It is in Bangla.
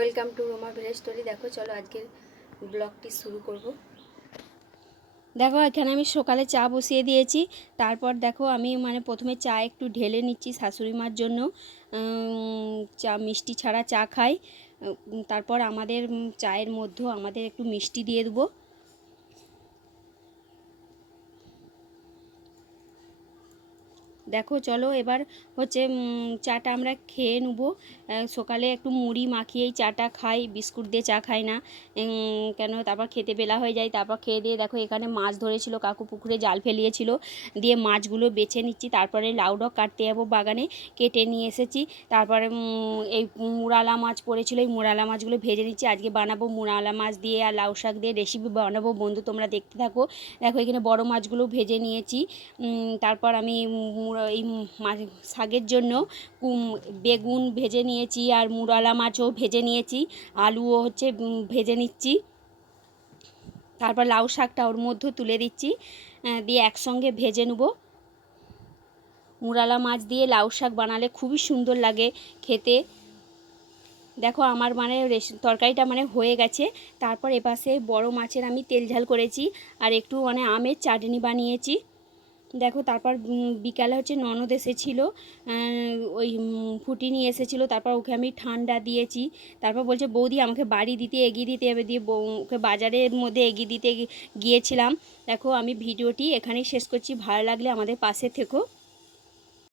Welcome to Roma village story. দেখো, চলো আজকের ব্লগটি শুরু করব। দেখো, এখানে আমি সকালে চা বসিয়ে দিয়েছি। তারপর দেখো, আমি মানে প্রথমে চা একটু ঢেলে নিচ্ছি শাশুড়ি মার জন্য। চা, মিষ্টি ছাড়া চা খাই। তারপর আমাদের চায়ের মধ্যেও আমাদের একটু মিষ্টি দিয়ে দেবো। দেখো চলো এবার হচ্ছে চাটা আমরা খেয়ে নেব। সকালে একটু মুড়ি মাখিয়েই চাটা খাই, বিস্কুট দিয়ে চা খাই না। কেন? তারপর খেতে বেলা হয়ে যায়, তারপর খেয়ে দিয়ে দেখো এখানে মাছ ধরেছিল, কাকু পুকুরে জাল ফেলিয়েছিল। দিয়ে মাছগুলো বেছে নিচ্ছি, তারপরে লাউ ডগ কাটতে যাব বাগানে, কেটে নিয়ে এসেছি। তারপরে এই মুরালা মাছ পড়েছিল, এই মুরালা মাছগুলো ভেজে নিচ্ছি। আজকে বানাবো মুরালা মাছ দিয়ে আর লাউ শাক দিয়ে রেসিপি বানাবো বন্ধু, তোমরা দেখতে থাকো। দেখো এখানে বড় মাছগুলো ভেজে নিয়েছি। তারপর আমি এই মাছ শাকের জন্য বেগুন ভেজে নিয়েছি আর মুরালা মাছও ভেজে নিয়েছি, আলুও হচ্ছে ভেজে নিচ্ছি। তারপর লাউ শাকটা ওর মধ্যে তুলে দিচ্ছি দিয়ে একসঙ্গে ভেজে নেব। মুরালা মাছ দিয়ে লাউ শাক বানালে খুবই সুন্দর লাগে খেতে। দেখো আমার মানে তরকারিটা মানে হয়ে গেছে। তারপর এপাশে বড় মাছের আমি তেল ঝাল করেছি আর একটু মানে আমের চাটনি বানিয়েছি। দেখো তারপর বিকালে হচ্ছে ননদ এসেছিল ওই ফুটি নিয়ে এসেছিল, তারপর ওকে আমি ঠান্ডা দিয়েছি, তারপর বলছে, বৌদি, আমাকে বাড়ি দিতে এগিয়ে দিতে হবে। দিয়ে ওকে বাজারের মধ্যে এগিয়ে দিতে গিয়েছিলাম। দেখো আমি ভিডিওটি এখানেই শেষ করছি, ভালো লাগলে আমাদের পাশে থেকো।